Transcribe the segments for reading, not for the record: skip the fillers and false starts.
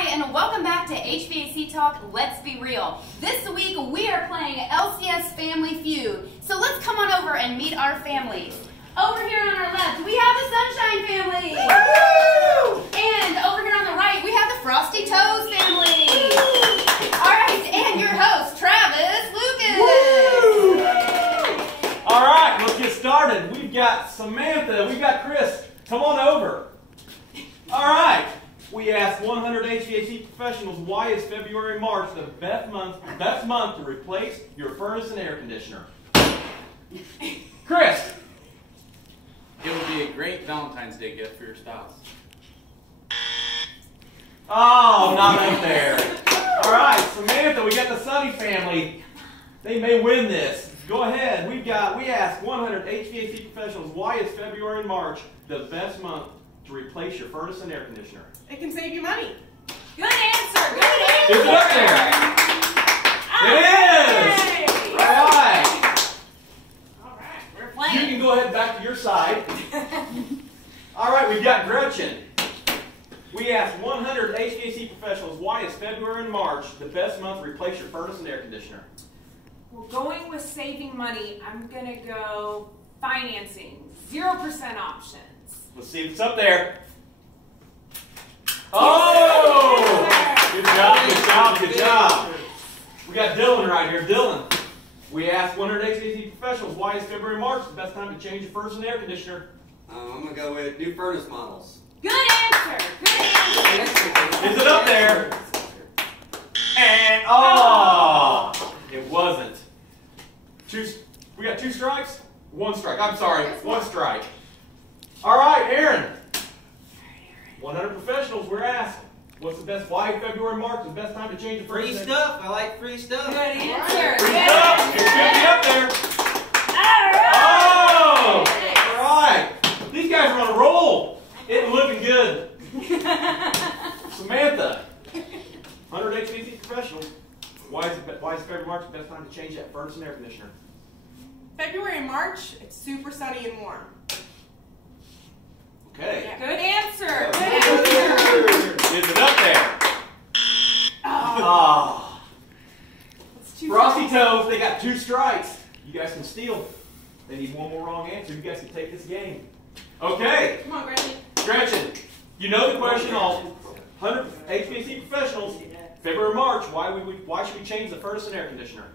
Hi, and welcome back to HVAC Talk, Let's Be Real. This week we are playing LCS Family Feud. So let's come on over and meet our families. Over here on our left, we have the Sunshine family. Woo! And over here on the right, we have the Frosty Toes family. All right, and your host, Travis Lucas. Woo! All right, let's get started. We've got Samantha, we've got Chris. Come on over. All right. We asked 100 HVAC professionals, why is February and March the best month to replace your furnace and air conditioner? Chris. It would be a great Valentine's Day gift for your spouse. Oh, not up there. All right, Samantha, we got the Sunny family. They may win this. Go ahead. We asked 100 HVAC professionals, why is February and March the best month to replace your furnace and air conditioner? It can save you money. Good answer. Good answer. Is it up there? It is. All right. All right. We're You playing. can go ahead back to your side. All right, we've got Gretchen. We asked 100 HVAC professionals, why is February and March the best month to replace your furnace and air conditioner? Well, going with saving money, I'm going to go financing. 0% options. Let's see if it's up there. Oh! Good job, good job, good job. We got Dylan right here. Dylan, we asked 100 HVAC professionals, why is February and March the best time to change your furnace and air conditioner? I'm going to go with new furnace models. Good answer. Good answer. Is it up there? And, oh! It wasn't. We got 2 strikes? 1 strike. I'm sorry, 1 strike. All right, Aaron. 100 professionals, we're asked, what's the best, why February and March is the best time to change the Free furnace? stuff. I like free stuff. Good answer. Free stuff. It should be up there. Oh! All right. These guys are on a roll. It's looking good. Samantha, 100 HVAC professionals, why is February and March the best time to change that furnace and air conditioner? February and March, it's super sunny and warm. Okay. Good answer. Good answer. Is it up there? Oh. It's too Frosty sunny. Toes, they got 2 strikes. You guys can steal. They need 1 more wrong answer. You guys can take this game. Okay. Come on, Gretchen. Gretchen, you know the question on 100 HVAC professionals, February, March, why should we change the furnace and air conditioner?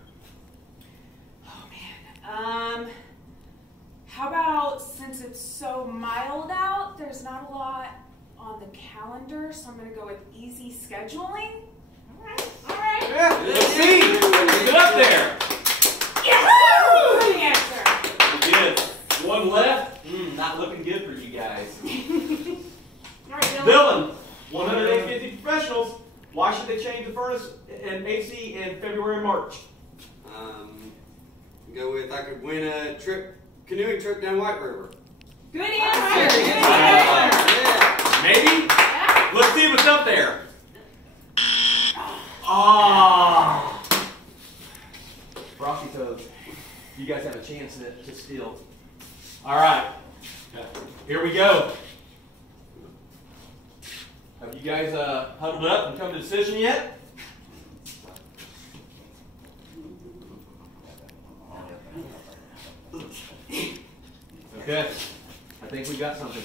Oh, man. How about, since it's so mild out, there's not a lot on the calendar, so I'm going to go with easy scheduling. All right. All right. Yeah, let's see. Is it up there? Yes! Good answer. Good. 1 left. Not looking good for you guys. All right, Dylan. Dylan, 100 HVAC professionals, why should they change the furnace and AC in February and March? Go with, I could win a canoeing trip down White River. Good answer. Good Yeah. answer. Maybe? Let's see what's up there. Ah. Frosty Toes. You guys have a chance to steal. All right. Here we go. Have you guys huddled up and come to a decision yet? Okay. I think we got something.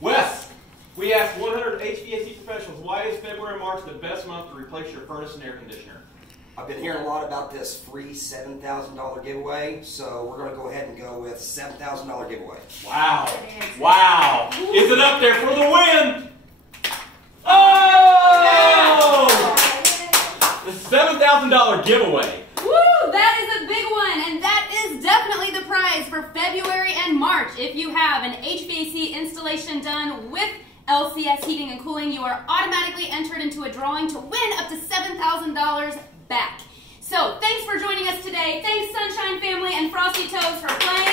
Wes, we asked 100 HVAC professionals, why is February and March the best month to replace your furnace and air conditioner? I've been hearing a lot about this free $7,000 giveaway, so we're going to go ahead and go with $7,000 giveaway. Wow. Wow. Is it up there for the win? Oh! The $7,000 giveaway. Woo! That is a big one, and that is definitely the prize for February and March. If you have an HVAC installation done with LCS Heating and Cooling, you are automatically entered into a drawing to win up to $7,000 back. So, thanks for joining us today. Thanks, Sunshine Family and Frosty Toes, for playing.